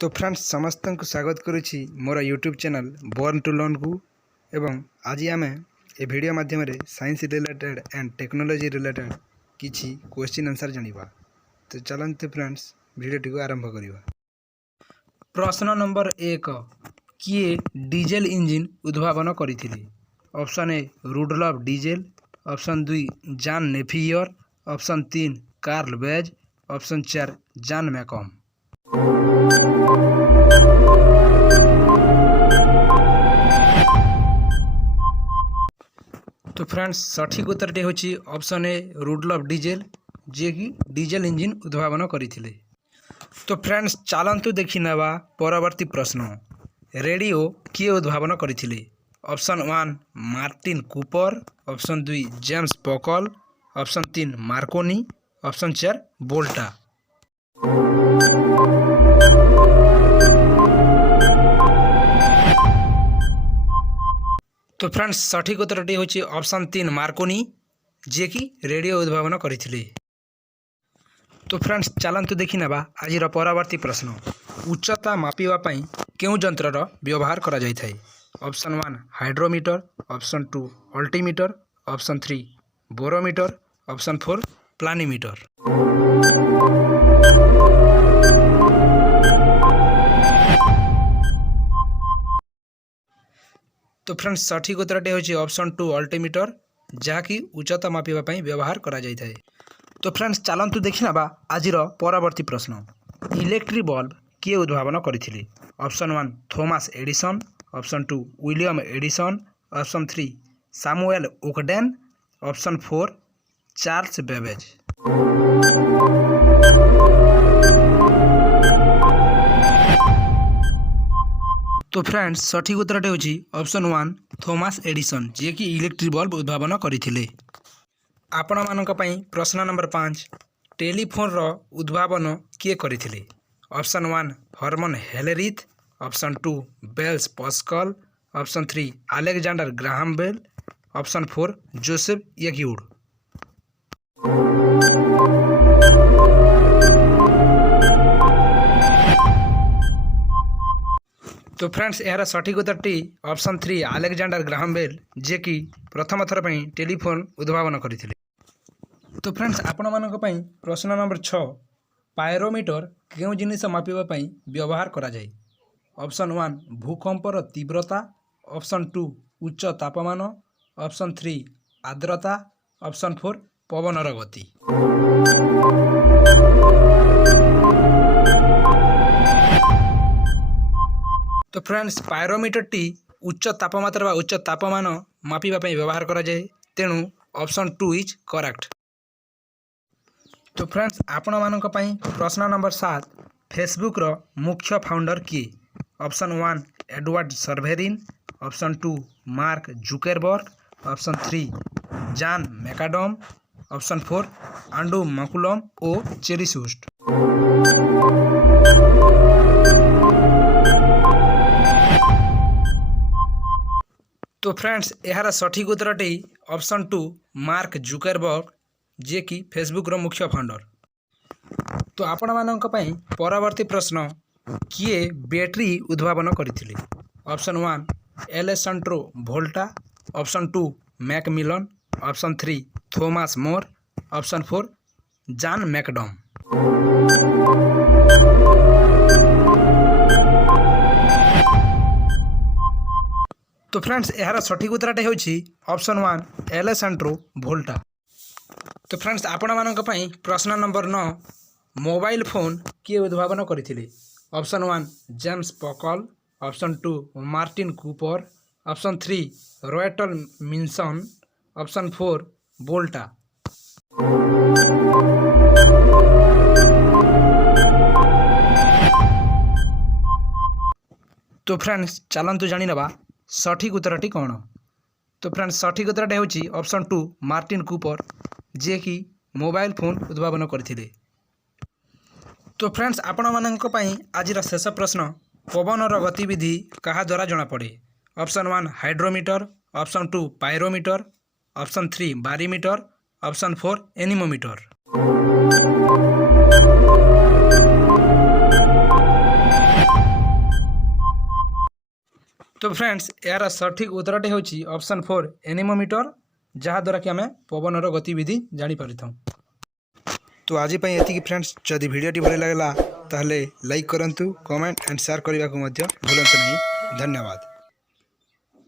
तो फ्रेंड्स समस्त को स्वागत करुच्ची मोर YouTube channel born to learn को एवं आज आम ए वीडियो माध्यम science related and technology related किछि क्वेश्चन आंसर जानिबा। तो चलते फ्रेंड्स वीडियो को आरंभ करिबा। प्रश्न नंबर 1 किए डीजेल इंजिन उद्भावन करथिले? Option A Rudolf Diesel, option 2 John Napier, option 3 Karl Benz, option 4 John McAdam. तो फ्रेंड्स सठिक उत्तर टे होची ऑप्शन ए रुडोल्फ डीजेल, जे कि डीजेल इंजिन उद्भावन करथिले। तो फ्रेंड्स चलंतु देखि नेबा परवर्ती प्रश्न। रेडियो किए उद्भावन करथिले? Option 1 Martin Cooper, option 2 James पोकल, ऑप्शन 3 मार्कोनी, ऑप्शन 4 वोल्टा। तो फ्रेंड्स सठिक उत्तर टी होची ऑप्शन 3 मार्कोनी, जे कि रेडियो उद्भावन करथिले। तो फ्रेंड्स चलंतु देखि नेबा आजिर परवर्ती प्रश्न। उच्चता मापिवा पई केउ यंत्रर व्यवहार करा जाय थाए? Option 1 hydrometer, option 2 altimeter, option 3 barometer, option 4 planimeter. तो फ्रेंड्स सठिक उत्तर टे होची ऑप्शन 2 अल्टीमीटर, जहाँकि उच्चता मापिवा पई व्यवहार करा जाय थाए। तो फ्रेंड्स चलंतु देखि नेबा आजिर परवर्ती प्रश्न। इलेक्ट्रिक बल्ब किए उद्भावन करथिले? Option 1 Thomas Edison, option 2 William Edison, option 3 Samuel Ogden, option 4 Charles Babbage. तो फ्रेंड्स सठिक उत्तर होची ऑप्शन 1 थॉमस एडिसन, जे कि इलेक्ट्रिक बल्ब उद्भावन करथिले। आपण मानक पई प्रश्न नंबर 5 टेलीफोन रो उद्भावन किए करथिले? Option 1 Herman Hollerith, option 2 Blaise Pascal, option 3 Alexander Graham Bell, option 4 Joseph यगुड। तो फ्रेंड्स यार सठिक उत्तर टी ऑप्शन 3 अलेक्जेंडर ग्राहम बेल, जे कि प्रथम थर पई टेलीफोन उद्भावन करथिले। तो फ्रेंड्स आपण मानक पई प्रश्न नंबर 6 पायरोमीटर केउ जिनिस मापिबा पई व्यवहार करा जाय? ऑप्शन 1 भूकंपर तीव्रता, ऑप्शन 2 उच्च तापमान, ऑप्शन 3 आर्द्रता, ऑप्शन 4 पवनर गति। तो फ्रेंड्स पायरोमीटर टी उच्च तापमात्रा बा उच्च तापमान मापिबा पई व्यवहार करा जाय, तेणु ऑप्शन 2 इज करेक्ट। तो फ्रेंड्स आपण मानक पई प्रश्न नंबर 7 फेसबुक रो मुख्य फाउंडर किए? Option 1 Edward Saverin, option 2 Mark Zuckerberg, option 3 John McAdam, option 4 Andrew McCollum ओ चेरी सूस्ट। तो फ्रेंड्स यार सठिक उत्तर टी ऑप्शन 2 मार्क जुकरबर्ग, जे कि फेसबुक रो मुख्य फाउंडर। तो आपण मानक पई परवर्ती प्रश्न किए बैटरी उद्भावन करथिले? Option 1 Alessandro Volta, option 2 Macmillan, option 3 Thomas More, option 4 John McAdam. तो फ्रेंड्स यार सठिक उत्तर होची ऑप्शन 1 एलेसैंड्रो वोल्टा। तो फ्रेंड्स आपण मानक पई प्रश्न नंबर 9 मोबाइल फोन किए उद्भावन करथिले? ऑप्शन 1 जेम्स पोकल, ऑप्शन 2 मार्टिन कूपर, ऑप्शन 3 रॉयटल मिन्सन, ऑप्शन 4 वोल्टा। तो फ्रेंड्स चलंतु जानि नबा सठिक उत्तरटी कौन? तो फ्रेंड्स सठिक उत्तरटी होची ऑप्शन 2 मार्टिन कूपर, जे कि मोबाइल फोन उद्भावन करथिले। तो फ्रेंड्स आपण मानक पई आजिर शेष प्रश्न पवनर गतिविधि कहा द्वारा जना पड़े? Option 1 hydrometer, option 2 pyrometer, option 3 barometer, option 4 anemometer. तो फ्रेंड्स यार सठिक उत्तरटी हूँ ऑप्शन 4 एनीमोमीटर, जहाँद्वारा कि आम पवनर गतिविधि जापर। तो आज ये फ्रेंड्स, जदि भिडियोटी भल लगा ताहले लाइक करूँ, कमेंट एंड शेयर करने को भूलु नहीं। धन्यवाद।